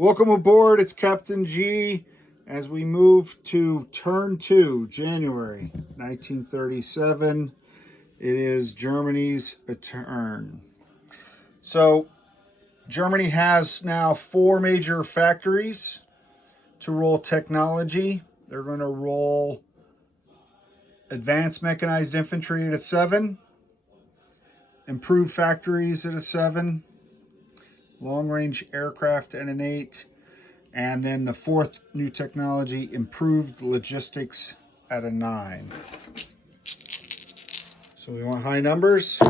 Welcome aboard, it's Captain G as we move to turn 2, January 1937. It is Germany's turn. So Germany has now 4 major factories to roll technology. They're going to roll advanced mechanized infantry at a 7, improved factories at a 7, long-range aircraft at an 8, and then the 4th new technology, improved logistics, at a 9. So we want high numbers.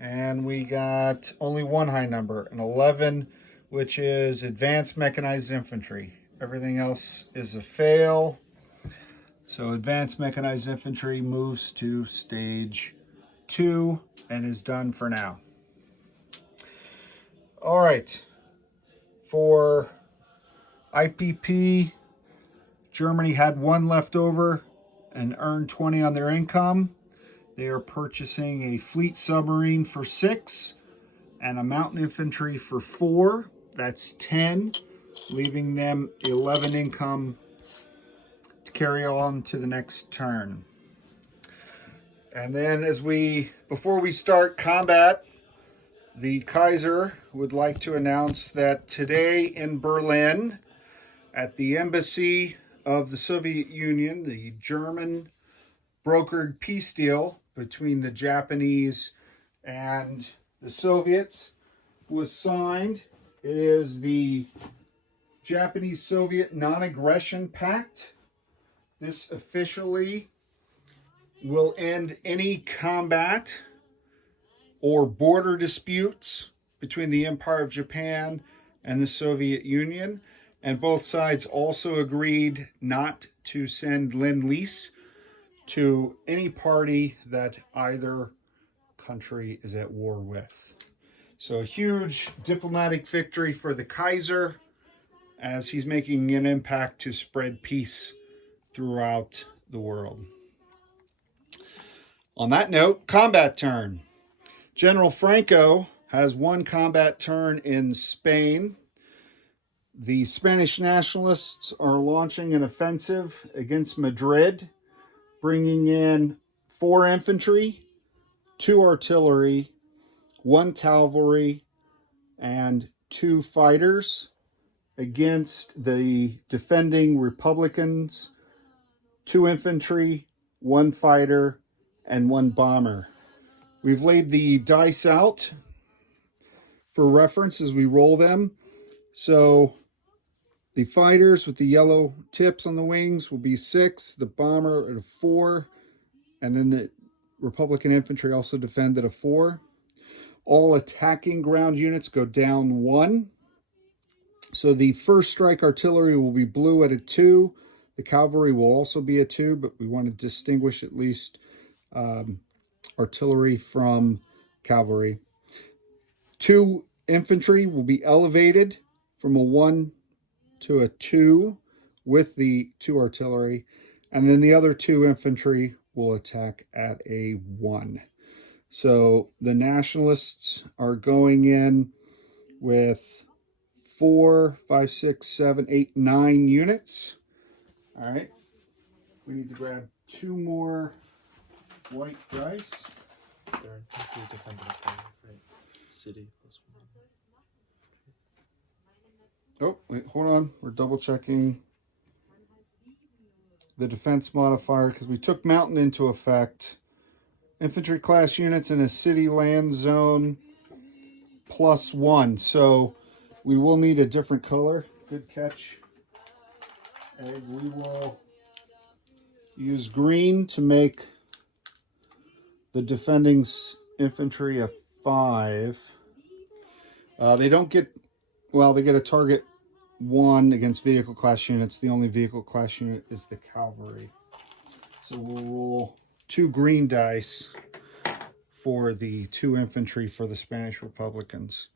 And we got only one high number, an 11, which is advanced mechanized infantry. Everything else is a fail. So advanced mechanized infantry moves to stage 2 and is done for now. All right, for IPP, Germany had 1 left over and earned 20 on their income. They are purchasing a fleet submarine for 6 and a mountain infantry for 4. That's 10, leaving them 11 income to carry on to the next turn. And then before we start combat, the Kaiser would like to announce that today in Berlin, at the embassy of the Soviet Union, the German brokered peace deal between the Japanese and the Soviets was signed. It is the Japanese-Soviet Non-Aggression Pact. This officially will end any combat or border disputes between the Empire of Japan and the Soviet Union. And both sides also agreed not to send Lend-Lease to any party that either country is at war with. So a huge diplomatic victory for the Kaiser as he's making an impact to spread peace throughout the world. On that note, combat turn. General Franco has 1 combat turn in Spain. The Spanish nationalists are launching an offensive against Madrid, bringing in 4 infantry, 2 artillery, 1 cavalry, and 2 fighters against the defending Republicans, 2 infantry, 1 fighter, and 1 bomber. We've laid the dice out for reference as we roll them. So the fighters with the yellow tips on the wings will be 6, the bomber at a 4, and then the Republican infantry also defend at a 4. All attacking ground units go down 1. So the first strike artillery will be blue at a 2. The cavalry will also be a 2, but we want to distinguish at least artillery from cavalry. 2 infantry will be elevated from a 1 to a 2 with the 2 artillery, and then the other 2 infantry will attack at a 1. So the nationalists are going in with 4, 5, 6, 7, 8, 9 units. All right, we need to grab 2 more white dice. City. Oh, wait, hold on. We're double checking the defense modifier because we took mountain into effect. Infantry class units in a city land zone +1. So we will need a different color. Good catch. And we will use green to make the defending infantry a 5. They don't get, well, they get a target 1 against vehicle class units. The only vehicle class unit is the cavalry. So we'll roll 2 green dice for the 2 infantry for the Spanish Republicans.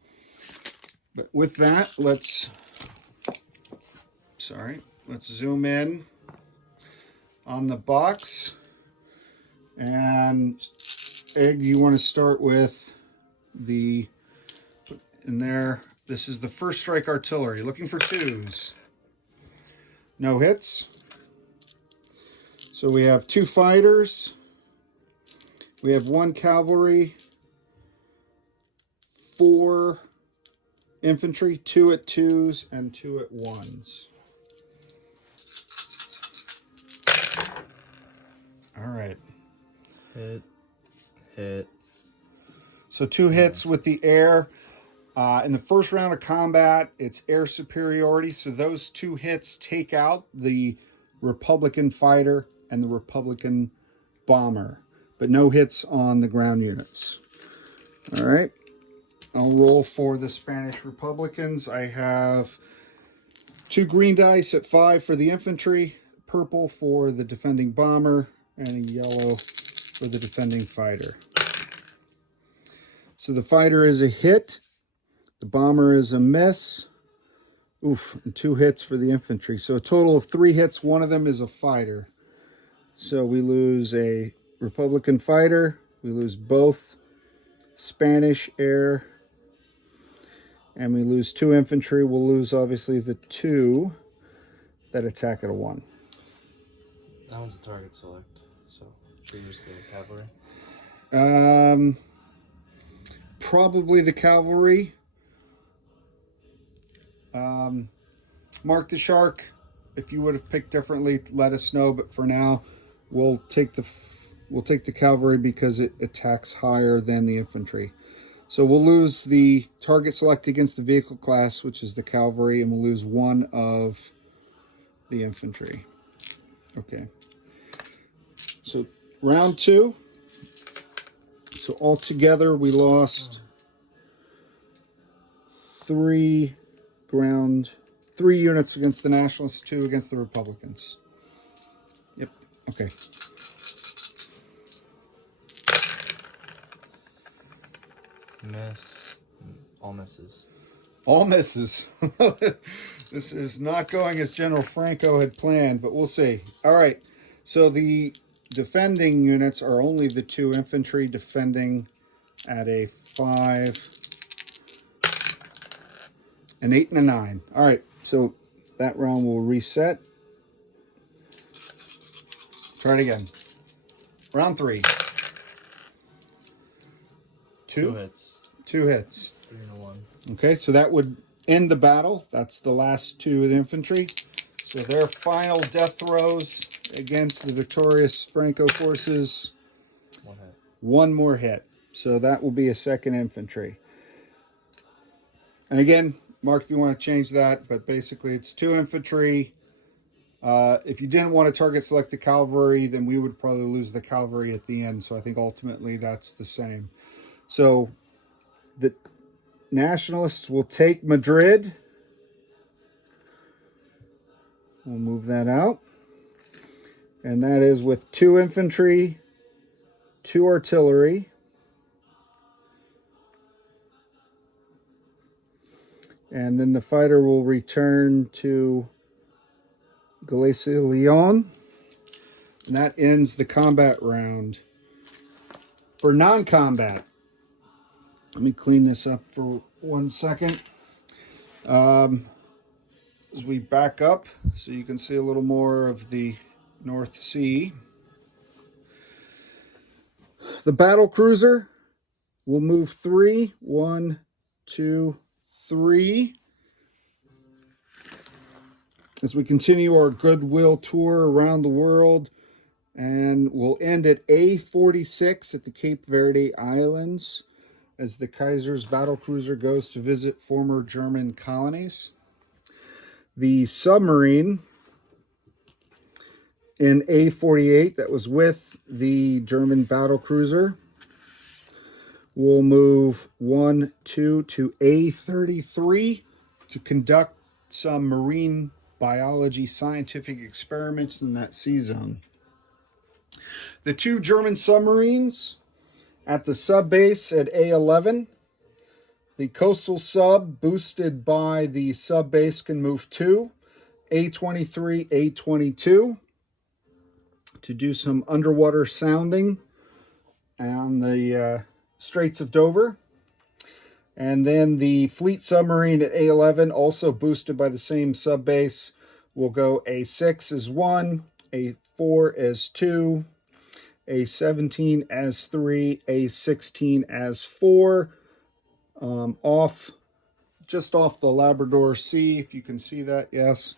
But with that, let's zoom in on the box. And Egg, you want to start with the in there. This is the first strike artillery, looking for 2s. No hits. So we have 2 fighters. We have 1 cavalry, 4 infantry, 2 at 2s, and 2 at 1s. All right. Hit. So 2 hits with the air. In the first round of combat, it's air superiority. So those 2 hits take out the Republican fighter and the Republican bomber, but no hits on the ground units. All right. I'll roll for the Spanish Republicans. I have 2 green dice at 5 for the infantry, purple for the defending bomber, and a yellow for the defending fighter. So the fighter is a hit. The bomber is a miss. Oof, and 2 hits for the infantry. So a total of 3 hits. 1 of them is a fighter. So we lose a Republican fighter. We lose both Spanish air. And we lose 2 infantry. We'll lose, obviously, the 2 that attack at a 1. That one's a target select. So choose the cavalry. Probably the cavalry. Mark the Shark. If you would have picked differently, let us know. But for now, we'll take the cavalry because it attacks higher than the infantry. So we'll lose the target select against the vehicle class, which is the cavalry, and we'll lose 1 of the infantry. Okay. So round 2. So altogether we lost 3 units against the Nationalists, 2 against the Republicans. Yep. Okay. Miss. All misses. All misses. This is not going as General Franco had planned, but we'll see. All right. So the defending units are only the 2 infantry defending at a 5, an 8, and a 9. All right. So that round will reset. Try it again. Round 3. 2 hits. 2 hits. 3 and a 1. Okay, so that would end the battle. That's the last 2 of the infantry. So their final death throes against the victorious Franco forces. 1 hit. 1 more hit. So that will be a 2nd infantry. And again, Mark, if you want to change that, but basically it's 2 infantry. If you didn't want to target select the cavalry, then we would probably lose the cavalry at the end. So I think ultimately that's the same. So the Nationalists will take Madrid. We'll move that out. And that is with 2 infantry, 2 artillery. And then the fighter will return to Galicia Leon. And that ends the combat round. For non-combat, let me clean this up for 1 second. As we back up, so you can see a little more of the North Sea. The battle cruiser will move 3. 1, 2, 3. As we continue our goodwill tour around the world, and we'll end at A46 at the Cape Verde Islands as the Kaiser's battlecruiser goes to visit former German colonies. The submarine in A48 that was with the German battlecruiser will move 1, 2 to A33 to conduct some marine biology scientific experiments in that sea zone. The 2 German submarines at the sub base at A11. The coastal sub, boosted by the sub base, can move 2, A23, A22, to do some underwater sounding on the Straits of Dover. And then the fleet submarine at A11, also boosted by the same subbase, will go A6 as 1, A4 as 2, A17 as 3, A16 as 4, just off the Labrador Sea, if you can see that, yes,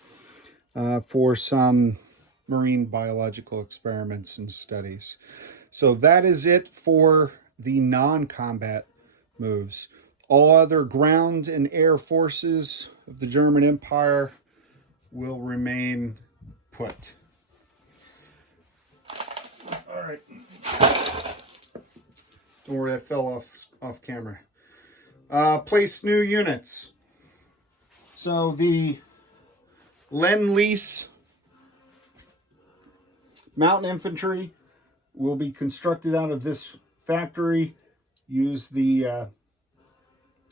for some marine biological experiments and studies. So that is it for the non-combat moves. All other ground and air forces of the German Empire will remain put. All right. Don't worry, that fell off camera. Place new units. So the Lend-Lease mountain infantry will be constructed out of this factory. Use the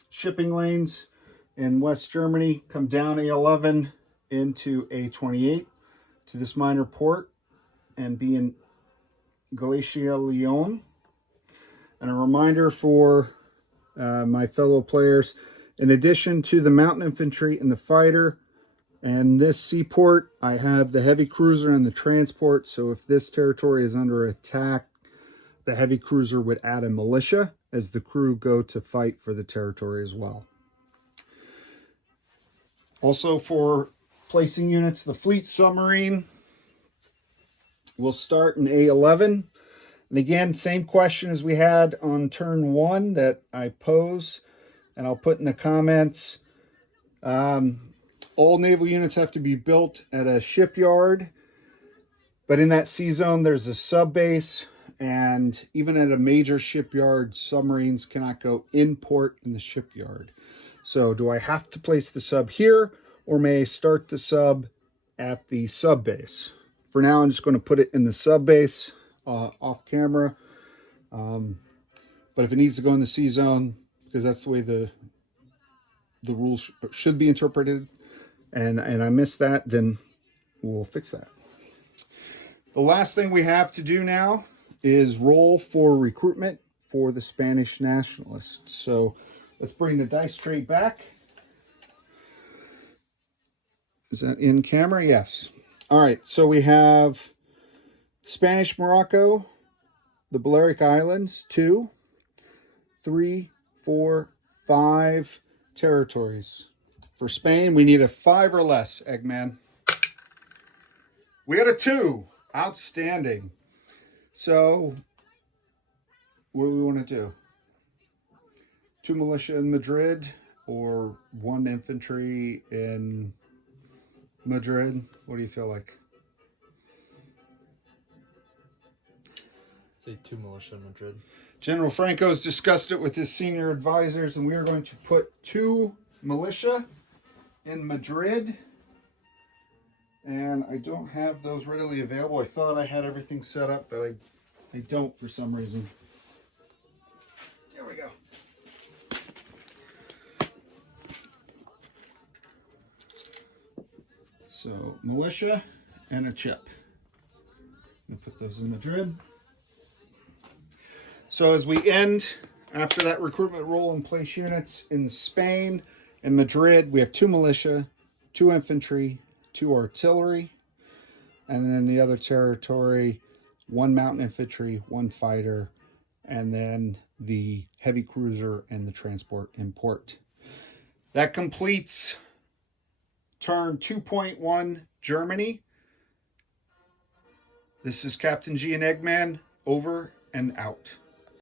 shipping lanes in West Germany, come down A11 into A28 to this minor port and be in Galicia, Lyon. And a reminder for my fellow players, in addition to the mountain infantry and the fighter and this seaport, I have the heavy cruiser and the transport. So if this territory is under attack, the heavy cruiser would add a militia as the crew go to fight for the territory as well. Also for placing units, the fleet submarine will start in A11. And again, same question as we had on turn 1 that I pose, and I'll put in the comments. All naval units have to be built at a shipyard, but in that sea zone, there's a sub base. And even at a major shipyard, submarines cannot go in port in the shipyard. So do I have to place the sub here, or may I start the sub at the sub base? For now, I'm just going to put it in the sub base off camera. But if it needs to go in the sea zone, because that's the way the rules should be interpreted, and I missed that, then we'll fix that. The last thing we have to do now is roll for recruitment for the Spanish nationalists. So let's bring the dice tray back. Is that in camera? Yes. All right, so we have Spanish Morocco, the Balearic Islands, 2, 3, 4, 5 territories. For Spain, we need a 5 or less, Eggman. We got a 2. Outstanding. So, what do we want to do? 2 militia in Madrid or 1 infantry in Madrid? What do you feel like? Say 2 militia in Madrid. General Franco has discussed it with his senior advisors, and we are going to put 2 militia in Madrid. And I don't have those readily available. I thought I had everything set up, but I don't for some reason. There we go. So, militia and a chip. I'm going to put those in Madrid. So as we end, after that recruitment roll and place units in Spain and Madrid, we have 2 militia, 2 infantry, 2 artillery, and then in the other territory, 1 mountain infantry, 1 fighter, and then the heavy cruiser and the transport in port. That completes turn 2.1 Germany. This is Captain G and Eggman, over and out.